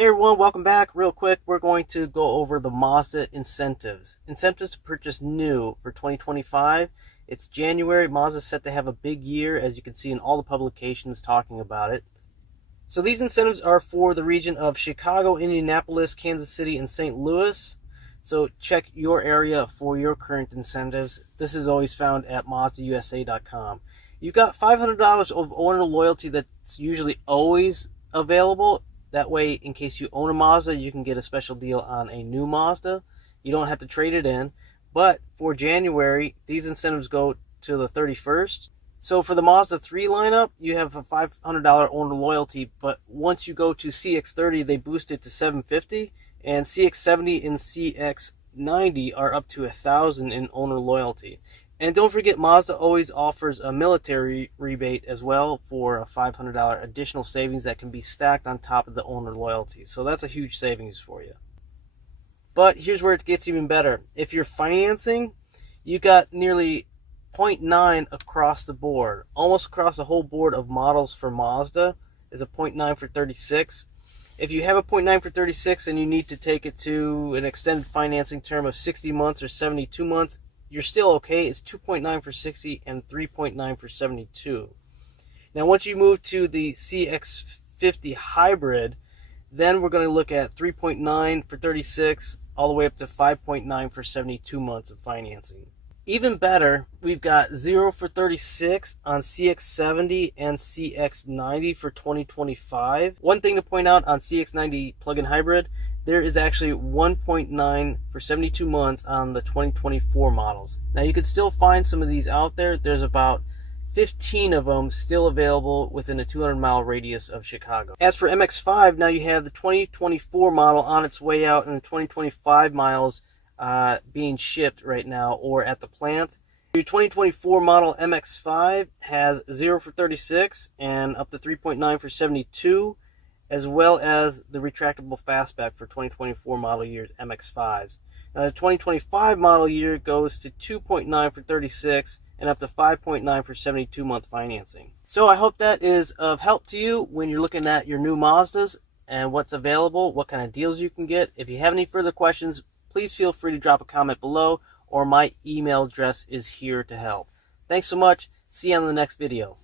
Hey everyone, welcome back. Real quick, we're going to go over the Mazda incentives. Incentives to purchase new for 2025. It's January. Mazda's set to have a big year, as you can see in all the publications talking about it. So these incentives are for the region of Chicago, Indianapolis, Kansas City, and St. Louis. So check your area for your current incentives. This is always found at MazdaUSA.com. You've got $500 of owner loyalty that's usually always available. That way, in case you own a Mazda, you can get a special deal on a new Mazda. You don't have to trade it in. But for January, these incentives go to the 31st. So for the Mazda 3 lineup, you have a $500 owner loyalty. But once you go to CX30, they boost it to $750. And CX70 and CX90 are up to $1,000 in owner loyalty. And don't forget, Mazda always offers a military rebate as well for a $500 additional savings that can be stacked on top of the owner loyalty. So that's a huge savings for you. But here's where it gets even better. If you're financing, you got nearly 0.9 across the board. Almost across the whole board of models for Mazda is a 0.9 for 36. If you have a 0.9 for 36 and you need to take it to an extended financing term of 60 months or 72 months, you're still okay. It's 2.9 for 60 and 3.9 for 72. Now, once you move to the CX50 hybrid, then we're going to look at 3.9 for 36 all the way up to 5.9 for 72 months of financing. Even better, we've got 0 for 36 on CX70 and CX90 for 2025. One thing to point out on CX90 plug-in hybrid, there is actually 1.9 for 72 months on the 2024 models. Now you can still find some of these out there. There's about 15 of them still available within a 200-mile radius of Chicago. As for MX5, now you have the 2024 model on its way out and the 2025 miles being shipped right now or at the plant. Your 2024 model MX5 has 0 for 36 and up to 3.9 for 72, as well as the retractable fastback for 2024 model years MX5s. Now the 2025 model year goes to 2.9 for 36 and up to 5.9 for 72-month financing. So I hope that is of help to you when you're looking at your new Mazdas and what's available, what kind of deals you can get. If you have any further questions, please feel free to drop a comment below, or my email address is here to help. Thanks so much. See you on the next video.